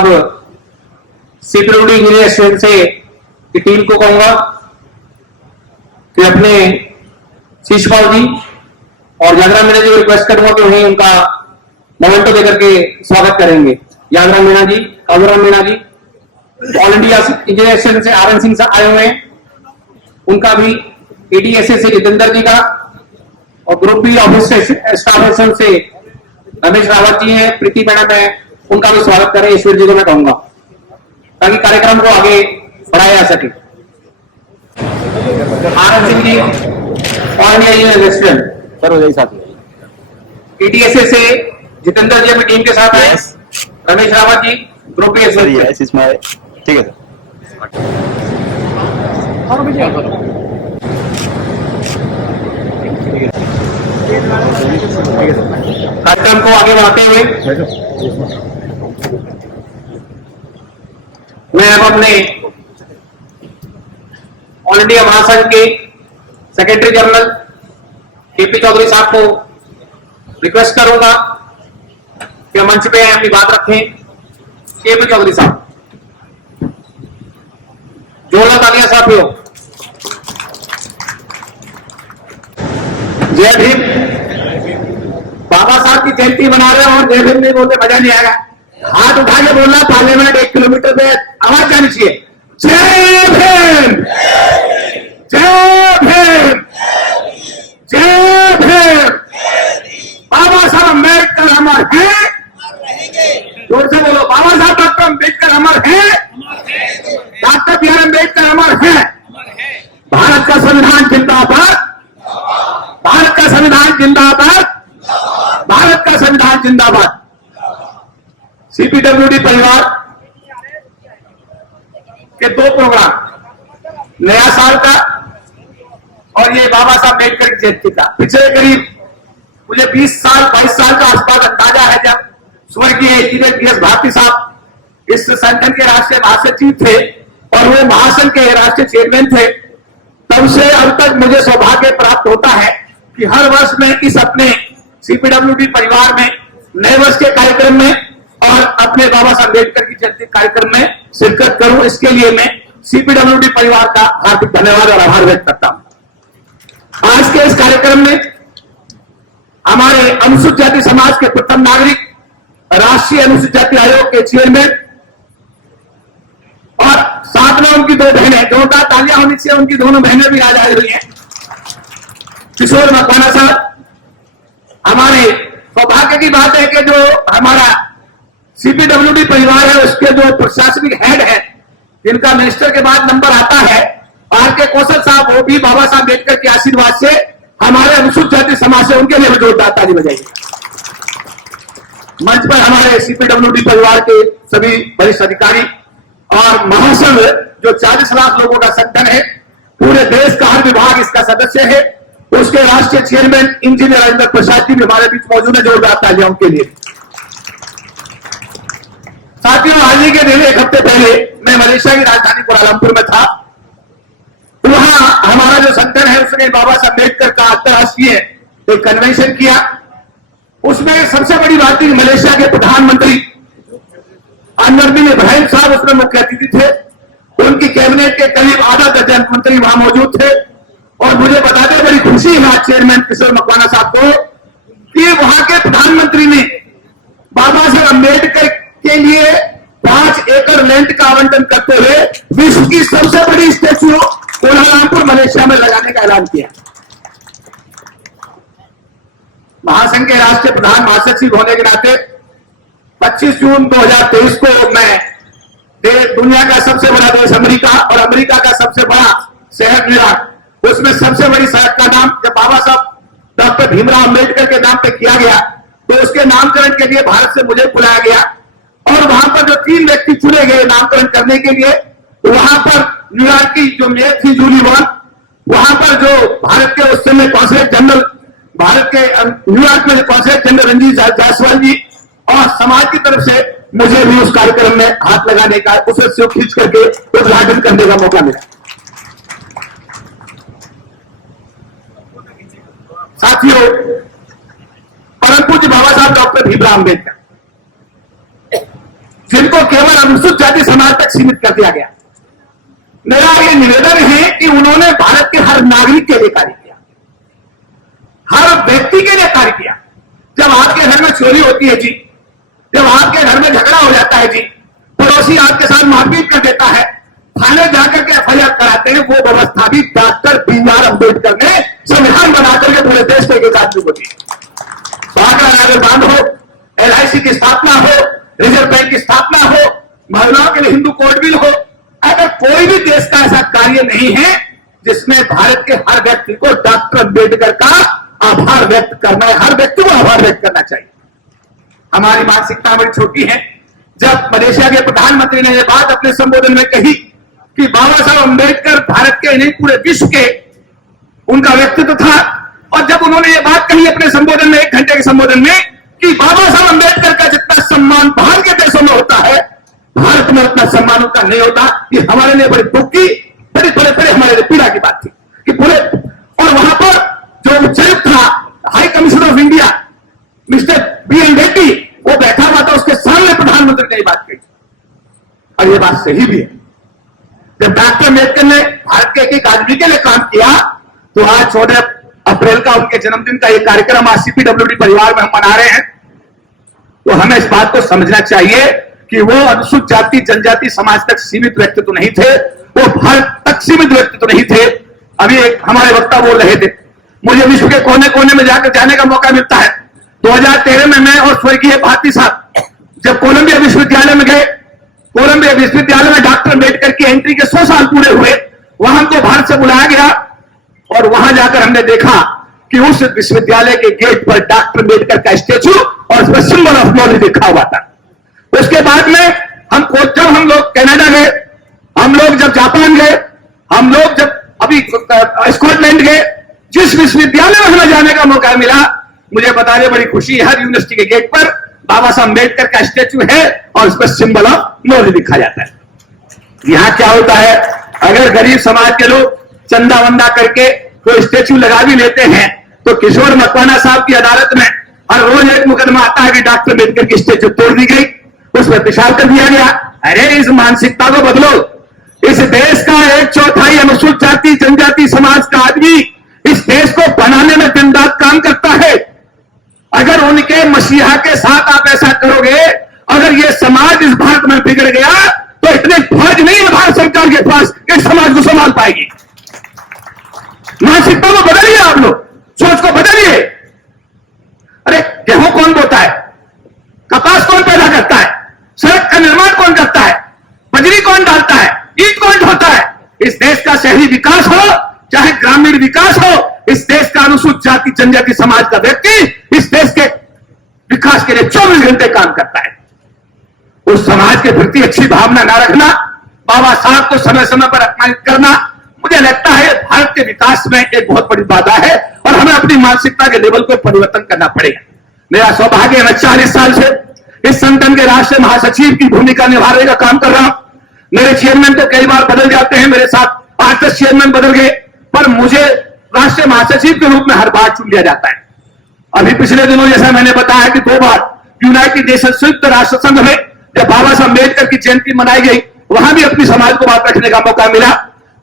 अब CPWD engineer student से की टीम को कहूंगा कि अपने शिशपाल जी और जागरण मीणा जी को रिक्वेस्ट करूंगा कि उन्हें उनका मोमेंटो देकर के स्वागत करेंगे। जागरण मीणा जी, कालूराम मीणा जी ऑल इंडिया इंजीनियर स्टूडेंट से आर एन सिंह आए हुए हैं, उनका भी एडीएसए से जितेंद्र जी का और ग्रुप बी ऑफिस स्टाफ से रमेश रावत जी हैं, प्रीति मैडम है, उनका भी स्वागत करें। ईश्वर जी को मैं कहूंगा ताकि कार्यक्रम को आगे बढ़ाया जा सके। R N Singh ji all India restaurant sir हो जाए साथ एडीएसए से जितेंद्र जी अपनी टीम के साथ आए, रमेश रावत जी ग्रुप बी इसमें ठीक है कार्यक्रम को आगे बढ़ाते हुए मैं अब अपने ऑल इंडिया महासंघ के सेक्रेटरी जनरल केपी चौधरी साहब को रिक्वेस्ट करूंगा कि मंच पे अपनी बात रखें। केपी चौधरी साहब, जोरदार तालियां साथियों। जय भीम। बाबा साहब की जयंती मना रहे हैं और जय भीम नहीं बोलते मजा नहीं आएगा। हाथ उठा के बोलना, पार्लियामेंट 1 किलोमीटर में आवाज जानी चाहिए। जय भीम, जय भीम, जय भीम। बाबा साहब अम्बेडकर अमर हैं। जोर से बोलो, बाबा साहब डॉक्टर अम्बेडकर अमर हैं। डॉक्टर बी आर अम्बेडकर अमर हैं। भारत का संविधान जिंदाबाद, भारत का संविधान जिंदाबाद, भारत का संविधान जिंदाबाद। सीपीडब्ल्यूडी परिवार के 2 प्रोग्राम, नया साल का और ये बाबा साहब अम्बेडकर की जयंती का, पिछले करीब मुझे 20 साल 22 साल का आसपास अंदाजा है जब स्वर्गीय इंजीनियर पी एस भारती साहब इस संगठन के राष्ट्रीय महासचिव थे और वो महासंघ के राष्ट्रीय चेयरमैन थे। तब से अब तक मुझे सौभाग्य प्राप्त होता है कि हर वर्ष मैं इस अपने सीपीडब्ल्यूडी परिवार में नए वर्ष के कार्यक्रम में और अपने बाबा साहब अम्बेडकर की जयंती कार्यक्रम में शिरकत करूं। इसके लिए मैं सीपीडब्ल्यूडी परिवार का हार्दिक धन्यवाद और आभार व्यक्त करता हूं। आज के इस कार्यक्रम में हमारे अनुसूचित जाति समाज के प्रथम नागरिक, राष्ट्रीय अनुसूचित जाति आयोग के चेयरमैन और साथ में उनकी 2 बहनें, जोरदार तालियां होनी चाहिए, उनकी दोनों बहनें भी आज आई हुई हैं, किशोर मकवाना साहब। हमारे सौभाग्य की बात है कि जो हमारा सीपीडब्ल्यूडी परिवार है उसके जो प्रशासनिक हेड है, जिनका मिनिस्टर के बाद नंबर आता है, आर के कौशल साहब, वो भी बाबा साहब अम्बेडकर के आशीर्वाद से हमारे अनुसूचित जाति समाज से, उनके लिए जोरदार ताली बजाइए। मंच पर हमारे सीपीडब्ल्यूडी परिवार के सभी वरिष्ठ अधिकारी और महासंघ जो 40 लाख लोगों का संगठन है, पूरे देश का हर विभाग इसका सदस्य है, उसके राष्ट्रीय चेयरमैन इंजीनियर राजेंद्र प्रसाद जी भी हमारे बीच मौजूद है। जोरदार तालियां उनके लिए। साथियों, हाल ही के दिन 1 हफ्ते पहले मैं मलेशिया की राजधानी कुआलालंपुर में था। वहां हमारा जो संगठन है उसने बाबा साहब अम्बेडकर का अंतरराष्ट्रीय एक कन्वेंशन किया। उसमें सबसे बड़ी बात थी, मलेशिया के प्रधानमंत्री अनवर बिन इब्राहिम साहब उसमें मुख्य अतिथि थे। उनकी कैबिनेट के करीब आधा दर्जन मंत्री वहां मौजूद थे और मुझे बताते बड़ी खुशी है चेयरमैन किशोर मकवाना साहब को कि वहां के प्रधानमंत्री ने बाबा साहब अम्बेडकर के लिए 5 एकड़ लैंड का आवंटन करते हुए विश्व की सबसे बड़ी स्टैच्यू कुआलालंपुर मलेशिया में लगाने का ऐलान किया। महासंघ के राष्ट्रीय प्रधान महासचिव होने के नाते 25 जून 2023 को मैं दुनिया का सबसे बड़ा देश अमेरिका और अमेरिका का सबसे बड़ा शहर न्यूयॉर्क, उसमें सबसे बड़ी सड़क का नाम जब बाबा साहब डॉक्टर भीमराव अम्बेडकर के नाम पे किया गया तो उसके नामकरण के लिए भारत से मुझे बुलाया गया और वहां पर जो 3 व्यक्ति चुने गए नामकरण करने के लिए, वहां पर न्यूयॉर्क की जो मेयर थी जूली वॉन, वहां पर जो भारत के उस समय कॉन्सुलेट जनरल, भारत के न्यूयॉर्क में कॉन्सुलेट जनरल रंजीत जायसवाल जी, और समाज की तरफ से मुझे भी उस कार्यक्रम में हाथ लगाने का, उसे खींच करके उद्घाटन करने का मौका मिला। साथियों, परम पूज्य बाबा साहब डॉक्टर भीमराव अम्बेडकर, जिनको केवल अनुसूचित जाति समाज तक सीमित कर दिया गया। मेरा ये निवेदन है कि उन्होंने भारत के हर नागरिक के लिए कार्य किया, हर व्यक्ति के लिए कार्य किया। जब आपके घर में चोरी होती है जी, जब आपके घर में झगड़ा हो जाता है जी, पड़ोसी आपके साथ मारपीट कर देता है, थाने जाकर के एफआईआर कराते हैं, वो व्यवस्था भी डॉक्टर बी.आर. अम्बेडकर ने संविधान बनाकर के पूरे देश में एक आदमी को दी। स्वास्थ्य नागर बांध हो, LIC की स्थापना हो, रिजर्व बैंक की स्थापना हो, महिलाओं के लिए हिंदू कोड बिल हो, अगर कोई भी देश का ऐसा कार्य नहीं है जिसमें भारत के हर व्यक्ति को डॉक्टर अम्बेडकर का आभार व्यक्त करना है, हर व्यक्ति को आभार व्यक्त करना चाहिए। हमारी मानसिकता बड़ी छोटी है। जब मलेशिया के प्रधानमंत्री ने यह बात अपने संबोधन में कही कि बाबा साहब अम्बेडकर भारत के नहीं पूरे विश्व के उनका व्यक्तित्व था, और जब उन्होंने ये बात कही अपने संबोधन में, 1 घंटे के संबोधन में, कि बाबा साहब अम्बेडकर का जितना सम्मान बाहर के देशों में होता है, भारत में उतना सम्मान उनका नहीं होता, ये हमारे लिए बड़ी दुख की, बड़े हमारे लिए पीड़ा की बात थी कि पूरे। और वहां पर जो उच्चायुक्त था, high commissioner of India mister B.N. Reddy, वो बैठा हुआ था, उसके सामने प्रधानमंत्री ने ये बात कही, और ये बात सही भी है। जब डॉक्टर अम्बेडकर ने भारत के एक आदमी के लिए काम किया, तो आज 14 अप्रैल का उनके जन्मदिन का एक कार्यक्रम आज CPWD परिवार में हम मना रहे हैं। तो हमें इस बात को समझना चाहिए कि वो अनुसूचित जाति जनजाति समाज तक सीमित व्यक्ति तो नहीं थे, वो भारत तक सीमित व्यक्ति तो नहीं थे। अभी एक हमारे वक्ता बोल रहे थे, मुझे विश्व के कोने कोने में जाकर जाने का मौका मिलता है। 2013 में मैं और स्वर्गीय भारती साहब जब कोलंबिया विश्वविद्यालय में गए, कोलंबिया विश्वविद्यालय में डॉक्टर अम्बेडकर की एंट्री के 100 साल पूरे हुए, वहां हमको भारत से बुलाया गया, और वहां जाकर हमने देखा कि उस विश्वविद्यालय के गेट पर डॉक्टर अम्बेडकर का स्टेचू और उस पर सिंबल ऑफ नॉलेज लिखा हुआ था। उसके बाद में जब हम लोग कनाडा गए, हम लोग जब जापान गए, हम लोग जब अभी स्कॉटलैंड गए, जिस विश्वविद्यालय में हमें जाने का मौका मिला, मुझे बताने बड़ी खुशी है, हर यूनिवर्सिटी के गेट पर बाबा साहब अम्बेडकर का स्टेचू है और उस पर सिंबल ऑफ नॉलेज लिखा जाता है। यहां क्या होता है, अगर गरीब समाज के लोग चंदा वंदा करके कोई स्टेचू लगा भी लेते हैं, तो किशोर मकवाना साहब की अदालत में हर रोज एक मुकदमा आता है कि डॉक्टर अम्बेडकर की स्टेचू तोड़ दी गई, उस पर पेशाब कर दिया गया। अरे इस मानसिकता को बदलो। इस देश का 1/4 अनुसूचित जाति जनजाति समाज का आदमी इस देश को बनाने में दिन रात काम करता है। अगर उनके मसीहा के साथ आप ऐसा करोगे, अगर ये समाज इस भारत में बिगड़ गया, तो इतने फौज नहीं है भारत सरकार के पास कि समाज को संभाल पाएगी। मानसिकता को बदलिए, आप लोग सोच को बदलिए। अरे गेहूं कौन बोता है, कपास कौन पैदा करता है, सड़क का निर्माण कौन करता है, बजरी कौन डालता है, ईंट कौन ढोता है। इस देश का शहरी विकास हो चाहे ग्रामीण विकास हो, इस देश का अनुसूचित जाति जनजाति समाज का व्यक्ति इस देश के विकास के लिए 24 घंटे काम करता है। उस समाज के प्रति अच्छी भावना न रखना, बाबा साहब को समय समय पर अपमानित करना, मुझे लगता है भारत के विकास में एक बहुत बड़ी बाधा है, और हमें अपनी मानसिकता के लेवल को परिवर्तन करना पड़ेगा। मेरा सौभाग्य है, मैं 40 साल से इस संगठन के राष्ट्रीय महासचिव की भूमिका निभाने का काम कर रहा हूं। मेरे चेयरमैन तो कई बार बदल जाते हैं, मेरे साथ 8-10 चेयरमैन बदल गए, पर मुझे राष्ट्रीय महासचिव के रूप में हर बार चुन लिया जाता है। अभी पिछले दिनों जैसा मैंने बताया कि 2 बार यूनाइटेड नेशन संयुक्त राष्ट्र संघ में जब बाबा साहब अम्बेडकर की जयंती मनाई गई, वहां भी अपनी समाज को बात रखने का मौका मिला।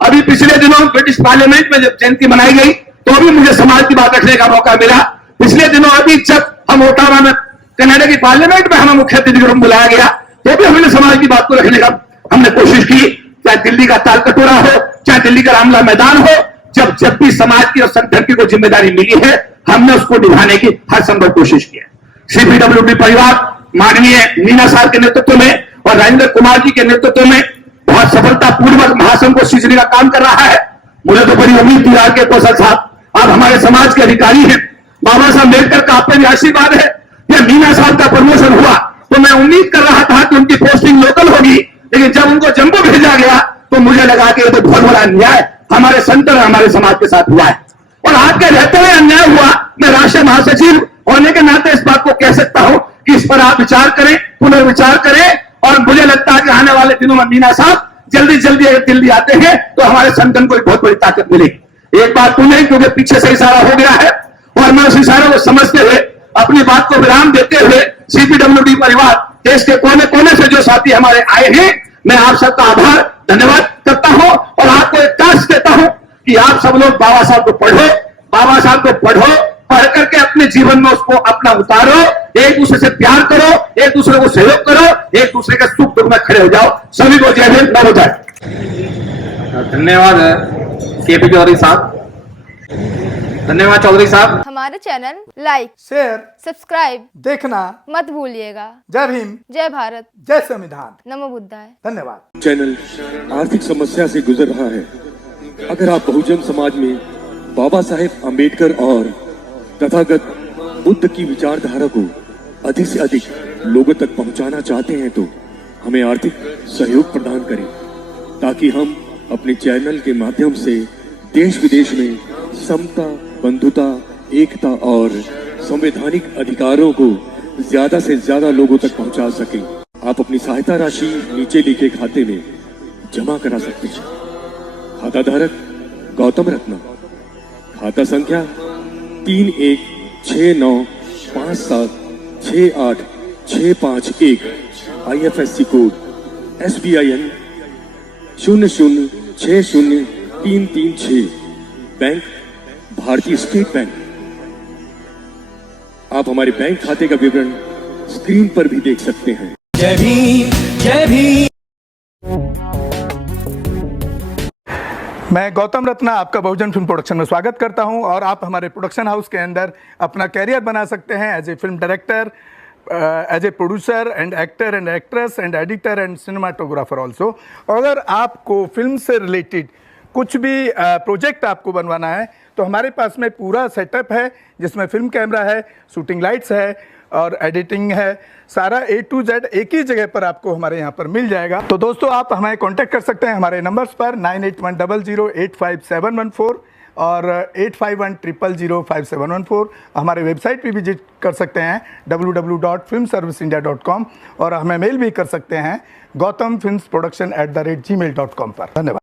अभी पिछले दिनों ब्रिटिश पार्लियामेंट में जब जयंती मनाई गई, तो भी मुझे समाज की बात रखने का मौका मिला। पिछले दिनों अभी जब हम ओटावा में कनाडा की पार्लियामेंट में हमें मुख्य अतिथि के रूप में बुलाया गया, तो भी हमने समाज की बात को रखने का हमने कोशिश की। चाहे दिल्ली का ताल कटोरा हो, चाहे दिल्ली का रामला मैदान हो, जब भी समाज की और संगठन की कोई जिम्मेदारी मिली है, हमने उसको निभाने की हर संभव कोशिश की है। CPWD परिवार माननीय मीना साहब के नेतृत्व में और राजेंद्र कुमार जी के नेतृत्व में बहुत सफलतापूर्वक महासंघ को सींचने का काम कर रहा है। मुझे तो बड़ी उम्मीद थी आर के कौशल साहब, आप हमारे समाज के अधिकारी हैं, बाबा साहब अम्बेडकर का आप पर भी आशीर्वाद है। यह मीना साहब का प्रमोशन हुआ तो मैं उम्मीद कर रहा था कि उनकी पोस्टिंग लोकल होगी, लेकिन जब उनको जम्मू भेजा गया तो मुझे लगा कि यह तो बहुत बड़ा अन्याय हमारे संगठन हमारे समाज के साथ हुआ है, और आज के रहते हुए अन्याय हुआ। मैं राष्ट्रीय महासचिव होने के नाते इस बात को कह सकता हूं कि इस पर आप विचार करें, पुनर्विचार करें, और मुझे लगता है कि आने वाले दिनों में मीना साहब जल्दी जल्दी अगर दिल्ली आते हैं तो हमारे संगठन को एक बहुत बड़ी ताकत मिलेगी। एक बात तो नहीं, क्योंकि पीछे से इशारा हो गया है, और मैं उस इशारे को समझते हुए अपनी बात को विराम देते हुए CPWD परिवार देश के कोने कोने से जो साथी हमारे आए हैं, मैं आप सबका आभार धन्यवाद करता हूं और आपको एक टास्क देता हूं कि आप सब लोग बाबा साहब को पढ़ो, बाबा साहब को पढ़ो, पढ़ करके अपने जीवन में उसको अपना उतारो, एक दूसरे से प्यार करो, एक दूसरे को सहयोग करो, एक दूसरे के सुख दुख में खड़े हो जाओ। सभी को जय हिंद, नमो जय। धन्यवाद केपी चौधरी साहब, धन्यवाद चौधरी साहब। हमारे चैनल लाइक, शेयर, सब्सक्राइब देखना मत भूलिएगा। जय भीम, जय भारत, जय संविधान। नमो बुद्धाय। धन्यवाद। चैनल आर्थिक समस्या से गुजर रहा है। अगर आप बहुजन समाज में बाबा साहेब आम्बेडकर और तथागत बुद्ध की विचारधारा को अधिक से अधिक लोगों तक पहुंचाना चाहते हैं तो हमें आर्थिक सहयोग प्रदान करें, ताकि हम अपने चैनल के माध्यम से देश विदेश में समता, बंधुता, एकता और संवैधानिक अधिकारों को ज्यादा से ज्यादा लोगों तक पहुंचा सकें। आप अपनी सहायता राशि नीचे लिखे खाते में जमा करा सकते हैं। खाता धारक गौतम रत्ना, खाता संख्या 3169576865 IFSC कोड SBIN 0060336, बैंक भारतीय स्टेट बैंक। आप हमारे बैंक खाते का विवरण स्क्रीन पर भी देख सकते हैं। जय भीम, जय भीम। मैं गौतम रत्ना आपका बहुजन फिल्म प्रोडक्शन में स्वागत करता हूं और आप हमारे प्रोडक्शन हाउस के अंदर अपना कैरियर बना सकते हैं as a film director, as a producer and actor and actress and editor and cinematographer also. अगर आपको फिल्म से रिलेटेड कुछ भी प्रोजेक्ट आपको बनवाना है तो हमारे पास में पूरा सेटअप है, जिसमें फिल्म कैमरा है, शूटिंग लाइट्स है और एडिटिंग है। सारा A to Z एक ही जगह पर आपको हमारे यहाँ पर मिल जाएगा। तो दोस्तों आप हमें कांटेक्ट कर सकते हैं हमारे नंबर्स पर 9810085714 और 8510005714। हमारे वेबसाइट पे विजिट कर सकते हैं www.filmserviceindia.com और हमें मेल भी कर सकते हैं gautamfilmsproduction@gmail.com पर। धन्यवाद।